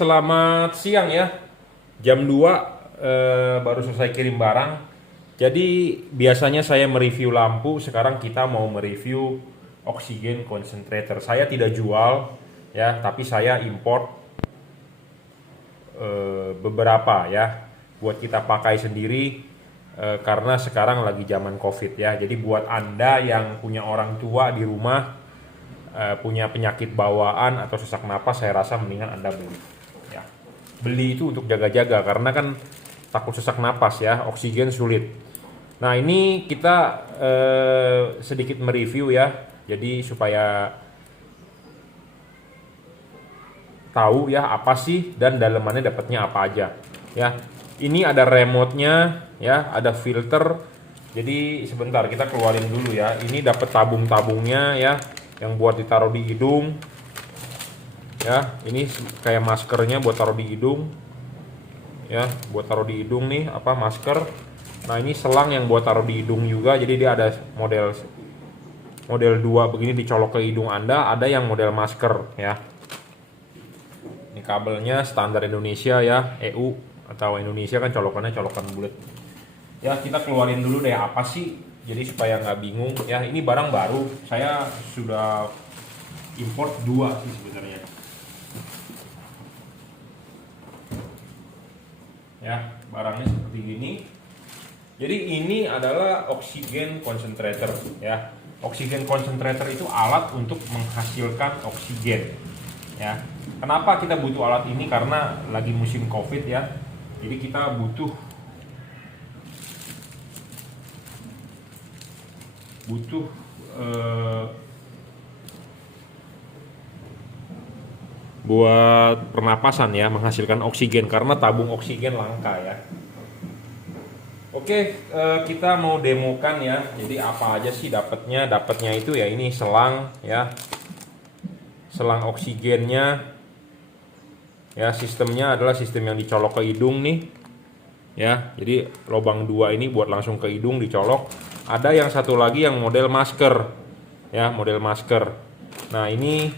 Selamat siang ya. Jam 2 baru selesai kirim barang. Jadi biasanya saya mereview lampu, sekarang kita mau mereview oksigen concentrator. Saya tidak jual ya, tapi saya import beberapa ya buat kita pakai sendiri karena sekarang lagi zaman Covid ya. Jadi buat Anda yang punya orang tua di rumah punya penyakit bawaan atau sesak napas, saya rasa mendingan Anda beli. Ya. Beli itu untuk jaga-jaga karena kan takut sesak napas ya, oksigen sulit. Nah ini kita sedikit mereview ya, jadi supaya tahu ya apa sih dan dalemannya dapatnya apa aja. Ya, ini ada remote-nya ya, ada filter. Jadi sebentar kita keluarin dulu ya. Ini dapat tabung-tabungnya ya, yang buat ditaruh di hidung. Ya, ini kayak maskernya buat taruh di hidung. Ya, buat taruh di hidung nih apa masker. Nah, ini selang yang buat taruh di hidung juga. Jadi dia ada model 2 begini dicolok ke hidung Anda, ada yang model masker ya. Ini kabelnya standar Indonesia ya, EU atau Indonesia kan colokannya colokan bulat. Ya, kita keluarin dulu deh apa sih, jadi supaya nggak bingung ya. Ini barang baru, saya sudah import 2 sih sebenarnya. Ya, barangnya seperti ini. Jadi ini adalah oksigen concentrator ya. Oksigen concentrator itu alat untuk menghasilkan oksigen ya. Kenapa kita butuh alat ini? Karena lagi musim Covid ya. Jadi kita butuh buat pernapasan ya, menghasilkan oksigen karena tabung oksigen langka ya. Oke, kita mau demokan ya. Jadi apa aja sih dapatnya? Dapatnya itu ya ini selang ya. Selang oksigennya. Ya, sistemnya adalah sistem yang dicolok ke hidung nih. Ya, jadi lubang 2 ini buat langsung ke hidung dicolok. Ada yang satu lagi yang model masker. Ya, model masker. Nah, ini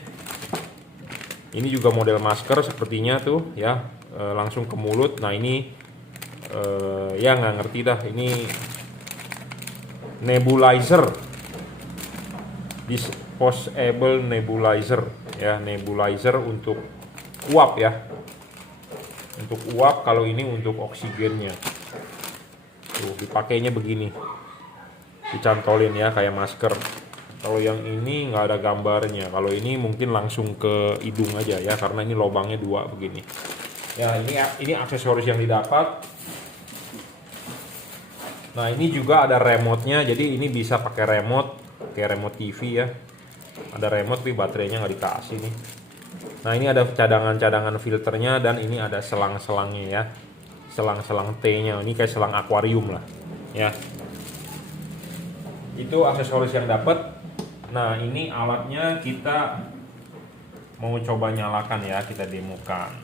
juga model masker sepertinya tuh ya, langsung ke mulut. Nah, ini ya nggak ngerti dah, ini nebulizer, disposable nebulizer ya, nebulizer untuk uap ya, untuk uap. Kalau ini untuk oksigennya tuh dipakainya begini, dicantolin ya kayak masker. Kalau yang ini nggak ada gambarnya, kalau ini mungkin langsung ke hidung aja ya, karena ini lubangnya 2 begini ya. Ini aksesoris yang didapat. Nah, ini juga ada remote-nya, jadi ini bisa pakai remote, kayak remote TV ya. Ada remote tapi baterainya nggak dikasih nih. Nah, ini ada cadangan-cadangan filternya, dan ini ada selang-selangnya ya. Selang-selang T-nya, ini kayak selang akuarium lah ya. Itu aksesoris yang dapat. Nah, ini alatnya kita mau coba nyalakan ya, kita demokan.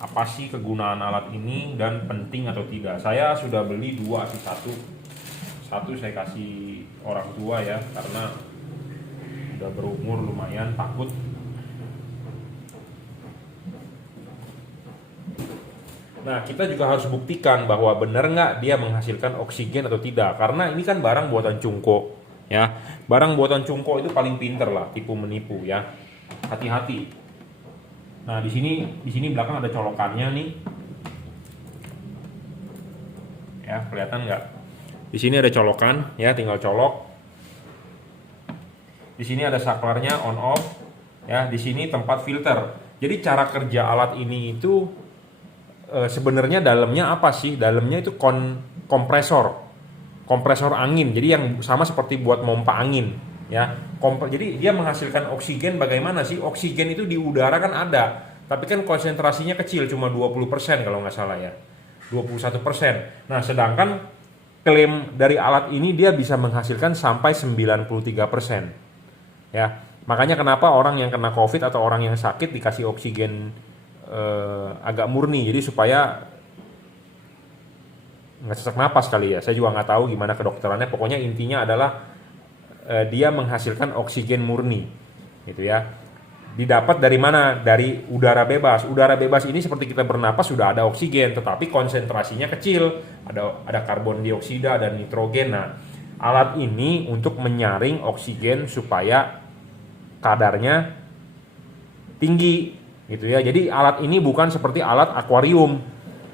Apa sih kegunaan alat ini dan penting atau tidak? Saya sudah beli 2 sih, satu saya kasih orang tua ya, karena udah berumur lumayan, takut. Nah, kita juga harus buktikan bahwa benar nggak dia menghasilkan oksigen atau tidak, karena ini kan barang buatan Cungko ya. Barang buatan Cungko itu paling pinter lah tipu menipu ya. Hati-hati. Nah, di sini belakang ada colokannya nih. Ya, kelihatan nggak? Di sini ada colokan ya, tinggal colok. Di sini ada saklarnya on off ya, di sini tempat filter. Jadi cara kerja alat ini itu sebenarnya dalamnya apa sih? Dalamnya itu kompresor angin. Jadi yang sama seperti buat pompa angin ya. Jadi dia menghasilkan oksigen. Bagaimana sih? Oksigen itu di udara kan ada, tapi kan konsentrasinya kecil, cuma 20% kalau nggak salah ya, 21%. Nah, sedangkan klaim dari alat ini dia bisa menghasilkan sampai 93% ya. Makanya kenapa orang yang kena Covid atau orang yang sakit dikasih oksigen agak murni, jadi supaya nggak sesak napas kali ya. Saya juga nggak tahu gimana kedokterannya. Pokoknya intinya adalah dia menghasilkan oksigen murni gitu ya. didapat dari mana? Dari udara bebas. Udara bebas ini seperti kita bernapas sudah ada oksigen, tetapi konsentrasinya kecil. Ada karbon dioksida dan nitrogen. Nah, alat ini untuk menyaring oksigen supaya kadarnya tinggi gitu ya. Jadi alat ini bukan seperti alat akuarium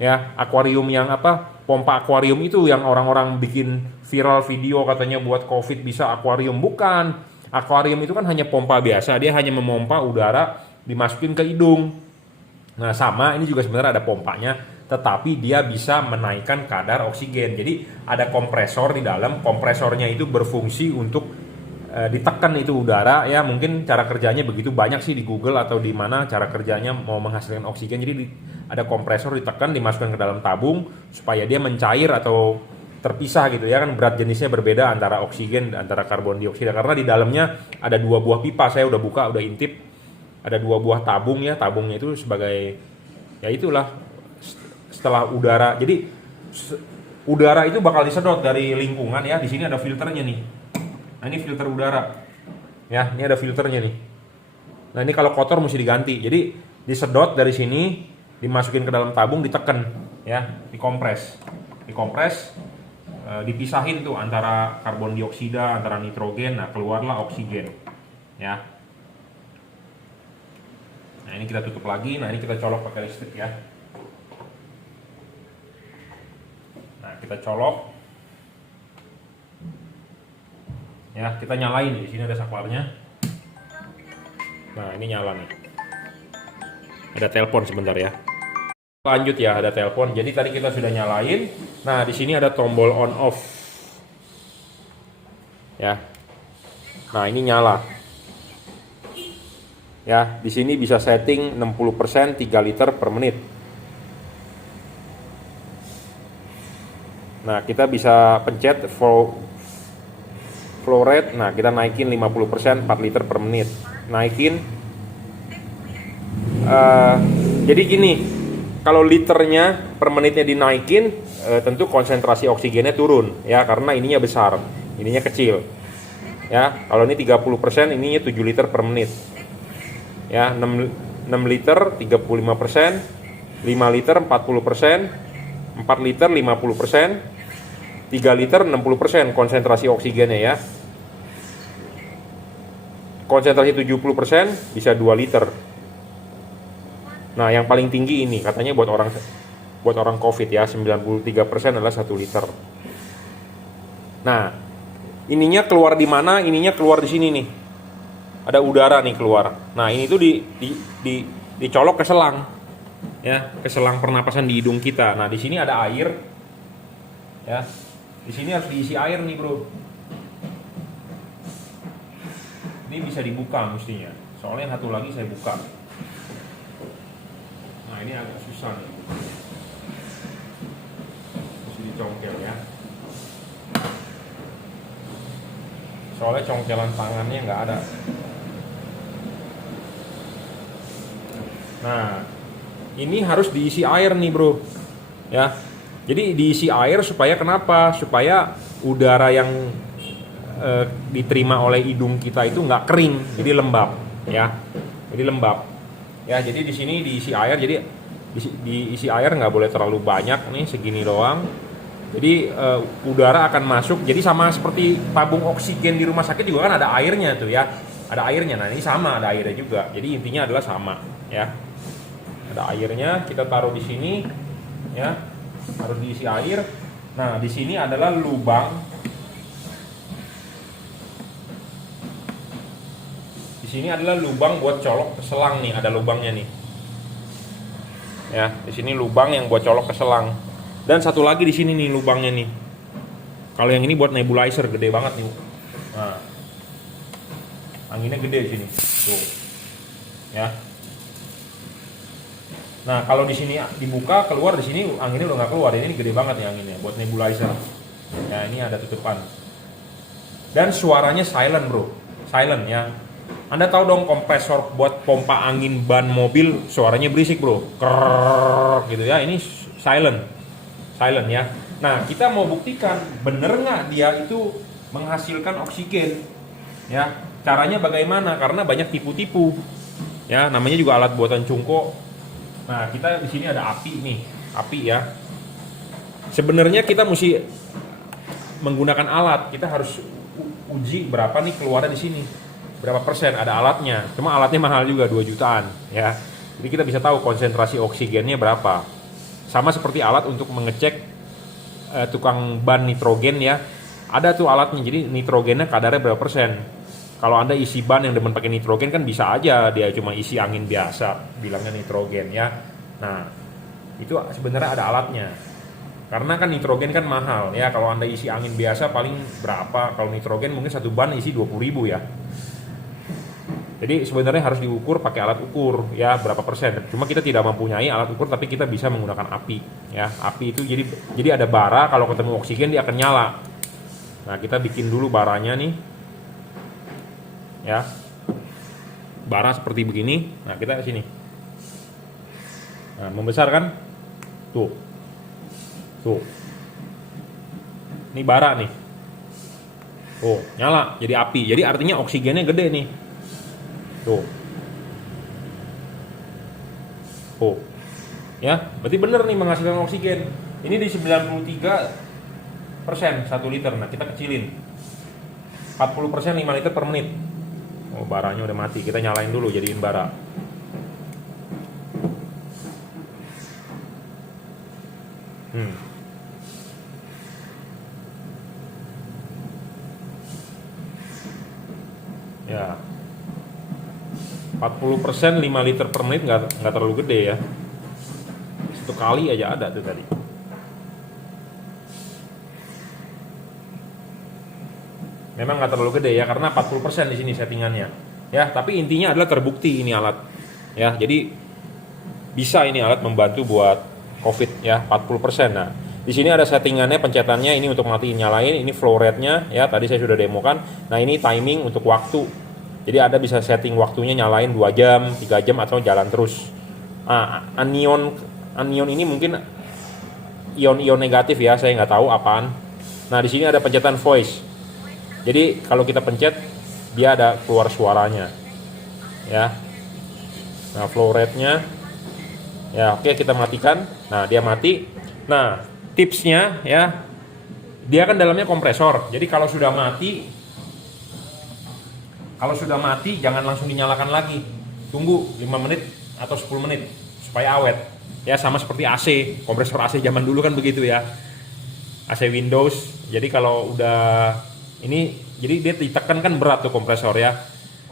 ya. Akuarium yang apa? Pompa akuarium itu yang orang-orang bikin viral video katanya buat COVID bisa akuarium. Bukan. Akuarium itu kan hanya pompa biasa, dia hanya memompa udara dimasukin ke hidung. Nah, sama ini juga sebenarnya ada pompanya, tetapi dia bisa menaikkan kadar oksigen. Jadi ada kompresor di dalam, kompresornya itu berfungsi untuk ditekan itu udara ya. Mungkin cara kerjanya begitu, banyak sih di Google atau di mana cara kerjanya mau menghasilkan oksigen. Jadi ada kompresor ditekan, dimasukkan ke dalam tabung supaya dia mencair atau terpisah gitu ya, kan berat jenisnya berbeda antara oksigen dan antara karbon dioksida, karena di dalamnya ada 2 buah pipa. Saya udah buka, udah intip, ada 2 buah tabung ya. Tabungnya itu sebagai ya itulah setelah udara. Jadi udara itu bakal disedot dari lingkungan ya. Di sini ada filternya nih. Nah, ini filter udara ya, ini ada filternya nih. Nah, ini kalau kotor mesti diganti. Jadi disedot dari sini, dimasukin ke dalam tabung, ditekan ya, dikompres, dipisahin tuh antara karbon dioksida, antara nitrogen. Nah, keluarlah oksigen ya. Nah, ini kita tutup lagi. Nah, ini kita colok pakai listrik ya. Nah, kita colok ya, kita nyalain. Di sini ada saklarnya. Nah, ini nyala nih. Ada telepon sebentar ya. Lanjut ya, ada telepon. Jadi tadi kita sudah nyalain. Nah, di sini ada tombol on off. Ya. Nah, ini nyala. Ya, di sini bisa setting 60% 3 liter per menit. Nah, kita bisa pencet flow rate. Nah, kita naikin 50% 4 liter per menit. Naikin. Jadi gini, kalau liternya per menitnya dinaikin, tentu konsentrasi oksigennya turun ya, karena ininya besar, ininya kecil. Ya, kalau ini 30%, ininya 7 liter per menit. Ya, 6 liter 35%, 5 liter 40%, 4 liter 50%, 3 liter 60% konsentrasi oksigennya ya. Konsentrasi 70% bisa 2 liter. Nah, yang paling tinggi ini katanya buat orang COVID ya, 93% adalah 1 liter. Nah, ininya keluar di mana? Ininya keluar di sini nih. Ada udara nih keluar. Nah, ini tuh dicolok ke selang. Ya, ke selang pernapasan di hidung kita. Nah, di sini ada air. Ya. Di sini harus diisi air nih, Bro. Ini bisa dibuka mestinya. Soalnya satu lagi saya buka. Nah, ini agak susah nih. Mesti dicongkel ya. Soalnya congkelan tangannya nggak ada. Nah, ini harus diisi air nih, Bro. Ya. Jadi diisi air supaya kenapa? Supaya udara yang diterima oleh hidung kita itu nggak kering, jadi lembab, ya. Jadi lembab. Ya, jadi di sini diisi air. Jadi diisi air nggak boleh terlalu banyak nih, segini doang. Jadi udara akan masuk. Jadi sama seperti tabung oksigen di rumah sakit juga kan ada airnya tuh ya. Ada airnya. Nah, ini sama, ada airnya juga. Jadi intinya adalah sama, ya. Ada airnya, kita taruh di sini, ya. Harus diisi air. Nah, di sini adalah lubang. Di sini adalah lubang buat colok ke selang nih, ada lubangnya nih. Ya, di sini lubang yang buat colok ke selang. Dan satu lagi di sini nih lubangnya nih. Kalau yang ini buat nebulizer, gede banget nih. Nah, anginnya gede di sini. Tuh. Ya. Nah, kalau di sini dibuka, keluar, di sini anginnya udah nggak keluar. Ini gede banget nih anginnya buat nebulizer. Ya, ini ada tutupan. Dan suaranya silent, Bro. Silent ya. Anda tahu dong kompresor buat pompa angin ban mobil suaranya berisik, Bro. Krrrr, gitu ya. Ini silent ya. Nah, kita mau buktikan bener nggak dia itu menghasilkan oksigen. Ya, caranya bagaimana? Karena banyak tipu-tipu. ya, namanya juga alat buatan Cungko. Nah, kita di sini ada api nih, api ya. Sebenarnya kita mesti menggunakan alat, kita harus uji berapa nih keluarnya di sini, berapa persen, ada alatnya. Cuma alatnya mahal juga, 2 jutaan ya. Jadi kita bisa tahu konsentrasi oksigennya berapa. Sama seperti alat untuk mengecek tukang ban nitrogen ya. Ada tuh alatnya, jadi nitrogennya kadarnya berapa persen. Kalau Anda isi ban yang demen pakai nitrogen kan bisa aja dia cuma isi angin biasa, bilangnya nitrogen ya. Nah, itu sebenarnya ada alatnya. Karena kan nitrogen kan mahal ya, kalau Anda isi angin biasa paling berapa, kalau nitrogen mungkin satu ban isi 20.000 ya. Jadi sebenarnya harus diukur pakai alat ukur ya, berapa persen. Cuma kita tidak mempunyai alat ukur, tapi kita bisa menggunakan api ya. Api itu jadi ada bara, kalau ketemu oksigen dia akan nyala. Nah, kita bikin dulu baranya nih ya, bara seperti begini. Nah, kita ke sini, nah membesar kan tuh. Ini bara nih. Oh, nyala jadi api. Jadi artinya oksigennya gede nih. Tuh. Oh. Ya, berarti bener nih menghasilkan oksigen. Ini di 93% 1 liter. Nah, kita kecilin. 40% 5 liter per menit. Oh, baranya udah mati. Kita nyalain dulu jadiin bara. Ya, 40% 5 liter per menit nggak terlalu gede ya. Satu kali aja ada tuh tadi. Memang nggak terlalu gede ya, karena 40% di sini settingannya. Ya, tapi intinya adalah terbukti ini alat. Ya, jadi bisa ini alat membantu buat COVID ya, 40%. Nah, di sini ada settingannya, pencetannya ini untuk matiin nyalain, ini flow rate-nya ya, tadi saya sudah demokan. Nah, ini timing untuk waktu. Jadi Anda bisa setting waktunya nyalain 2 jam, 3 jam atau jalan terus. Nah, anion ini mungkin ion-ion negatif ya, saya nggak tahu apaan. Nah, di sini ada pencetan voice. Jadi kalau kita pencet dia ada keluar suaranya. Ya. Nah, flow rate-nya ya, oke, kita matikan. Nah, dia mati. Nah, tipsnya ya, dia kan dalamnya kompresor. Jadi kalau sudah mati jangan langsung dinyalakan lagi. Tunggu 5 menit atau 10 menit supaya awet. Ya, sama seperti AC, kompresor AC zaman dulu kan begitu ya. AC Windows. Jadi kalau udah ini, jadi dia ditekan kan berat tuh kompresor ya.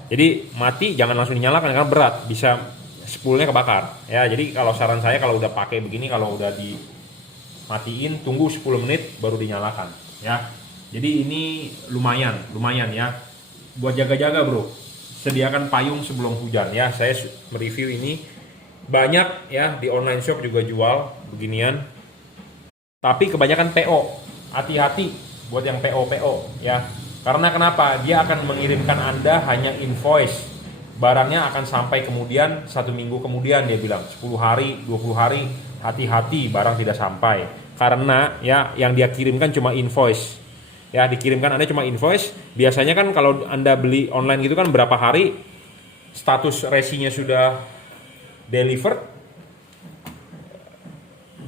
Jadi mati jangan langsung dinyalakan karena berat, bisa spoolnya kebakar. Ya, jadi kalau saran saya kalau udah pakai begini, kalau udah dimatiin tunggu 10 menit baru dinyalakan ya. Jadi ini lumayan ya. Buat jaga-jaga bro, sediakan payung sebelum hujan ya. Saya mereview ini banyak ya, di online shop juga jual beginian. Tapi kebanyakan PO. Hati-hati buat yang PO ya. Karena kenapa? Dia akan mengirimkan Anda hanya invoice. Barangnya akan sampai kemudian 1 minggu kemudian, dia bilang 10 hari, 20 hari. Hati-hati barang tidak sampai. Karena ya yang dia kirimkan cuma invoice. Ya, dikirimkan Anda cuma invoice. Biasanya kan kalau Anda beli online gitu kan berapa hari status resinya sudah delivered,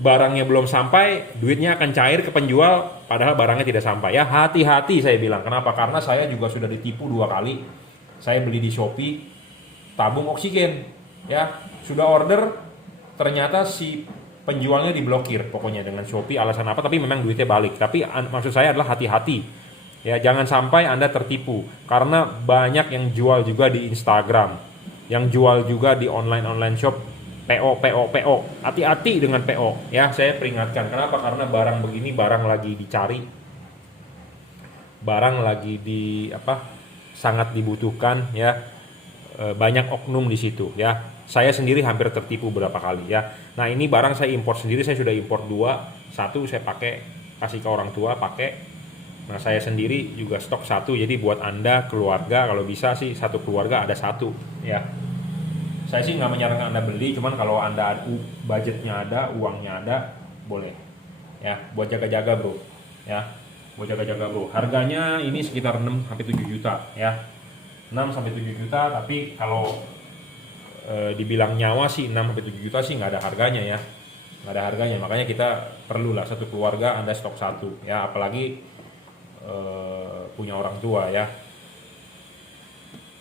barangnya belum sampai, duitnya akan cair ke penjual padahal barangnya tidak sampai ya. Hati-hati saya bilang. Kenapa? Karena saya juga sudah ditipu 2 kali. Saya beli di Shopee tabung oksigen ya, sudah order ternyata si penjualnya diblokir pokoknya dengan Shopee, alasan apa, tapi memang duitnya balik. Tapi maksud saya adalah hati-hati ya, jangan sampai Anda tertipu, karena banyak yang jual juga di Instagram, yang jual juga di online shop PO. Hati-hati dengan PO ya, saya peringatkan. Kenapa? Karena barang begini barang lagi dicari, barang lagi sangat dibutuhkan ya. Banyak oknum di situ ya. Saya sendiri hampir tertipu berapa kali ya. Nah, ini barang saya import sendiri, saya sudah import 2. 1 saya pakai, kasih ke orang tua pakai. Nah, saya sendiri juga stok 1. Jadi buat Anda keluarga, kalau bisa sih 1 keluarga ada 1 ya. Saya sih nggak menyarankan Anda beli, cuman kalau Anda budgetnya ada, uangnya ada, boleh ya, buat jaga-jaga bro ya. Buat jaga-jaga bro. Harganya ini sekitar 6-7 juta ya. 6-7 juta, tapi kalau dibilang nyawa sih 6 sampai 7 juta sih nggak ada harganya ya. Nggak ada harganya, makanya kita perlu lah satu keluarga Anda stok satu ya, apalagi punya orang tua ya.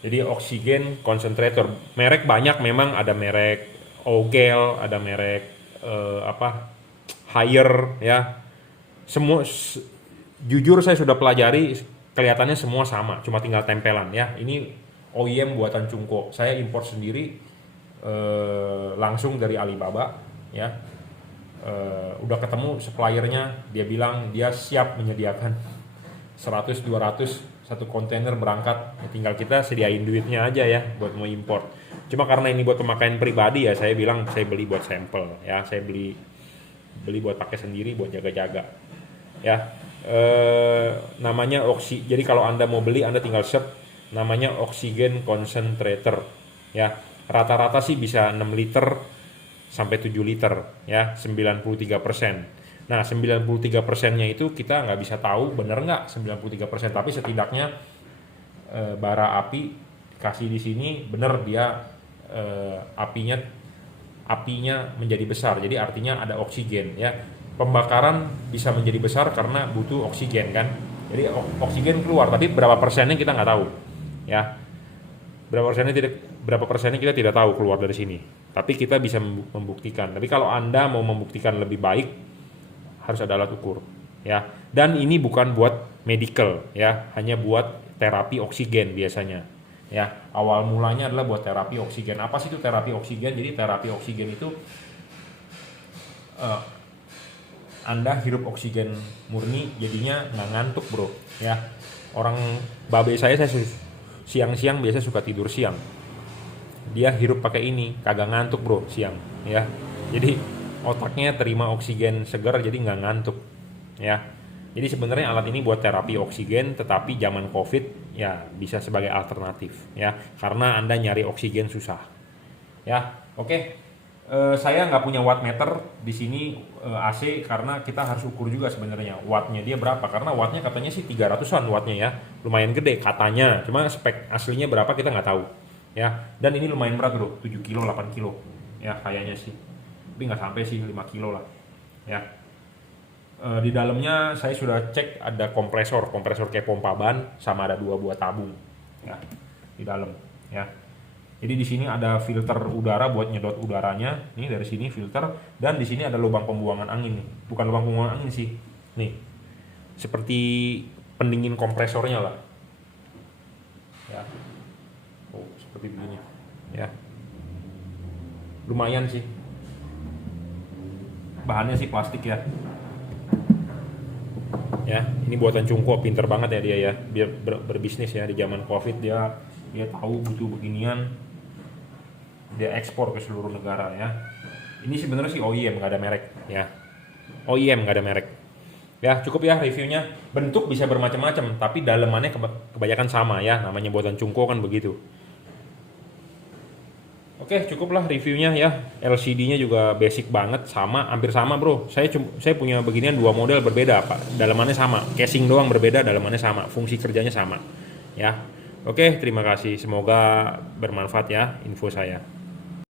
Jadi oksigen concentrator merek banyak, memang ada merek Ogel, ada merek Haier ya. Semua jujur saya sudah pelajari, kelihatannya semua sama, cuma tinggal tempelan ya. Ini OEM buatan Cungko, saya import sendiri langsung dari Alibaba ya. Udah ketemu suppliernya, dia bilang dia siap menyediakan 100-200 satu kontainer berangkat, ya tinggal kita sediain duitnya aja ya buat mau import. Cuma karena ini buat pemakaian pribadi ya, saya bilang saya beli buat sampel ya, saya beli buat pakai sendiri, buat jaga-jaga ya. Namanya jadi kalau Anda mau beli, Anda tinggal search namanya oksigen concentrator ya. Rata-rata sih bisa 6 liter sampai 7 liter ya, 93%. Nah 93%-nya itu kita nggak bisa tahu bener nggak 93%, tapi setidaknya bara api kasih di sini bener, dia apinya menjadi besar, jadi artinya ada oksigen ya. Pembakaran bisa menjadi besar karena butuh oksigen kan, jadi oksigen keluar, tapi berapa persennya kita nggak tahu ya. Berapa persennya kita tidak tahu keluar dari sini, tapi kita bisa membuktikan. Tapi kalau Anda mau membuktikan lebih baik, harus ada alat ukur ya. Dan ini bukan buat medical ya, hanya buat terapi oksigen biasanya ya. Awal mulanya adalah buat terapi oksigen. Apa sih itu terapi oksigen? Jadi terapi oksigen itu Anda hirup oksigen murni, jadinya nggak ngantuk bro ya. Orang babe saya siang-siang biasa suka tidur siang, dia hirup pakai ini kagak ngantuk bro siang ya. Jadi otaknya terima oksigen segar, jadi nggak ngantuk ya. Jadi sebenarnya alat ini buat terapi oksigen, tetapi zaman COVID ya bisa sebagai alternatif ya, karena Anda nyari oksigen susah ya. Oke. Saya nggak punya watt meter di sini AC, karena kita harus ukur juga sebenarnya wattnya dia berapa, karena wattnya katanya sih 300-an wattnya ya, lumayan gede katanya, cuma spek aslinya berapa kita nggak tahu ya. Dan ini lumayan berat bro, 7 kilo 8 kilo ya kayaknya sih, tapi nggak sampai sih 5 kilo lah ya. Di dalamnya saya sudah cek ada kompresor kayak pompa ban, sama ada 2 buah tabung ya di dalam ya. Jadi di sini ada filter udara buat nyedot udaranya, nih dari sini filter, dan di sini ada lubang pembuangan angin nih, bukan lubang pembuangan angin sih, nih seperti pendingin kompresornya lah ya. Oh seperti begini ya, lumayan sih, bahannya sih plastik ya. Ya, ini buatan Cungko, pinter banget ya dia ya, biar berbisnis ya di zaman COVID, dia tahu butuh beginian, dia ekspor ke seluruh negara ya. Ini sebenarnya sih OEM, nggak ada merek ya, OEM nggak ada merek ya. Cukup ya reviewnya, bentuk bisa bermacam-macam tapi dalemannya kebanyakan sama ya, namanya buatan Cungko kan begitu. Oke, cukuplah reviewnya ya. LCD-nya juga basic banget, sama, hampir sama bro. Saya punya beginian 2 model berbeda pak, dalemannya sama, casing doang berbeda, dalemannya sama, fungsi kerjanya sama ya. Oke, terima kasih, semoga bermanfaat ya info saya.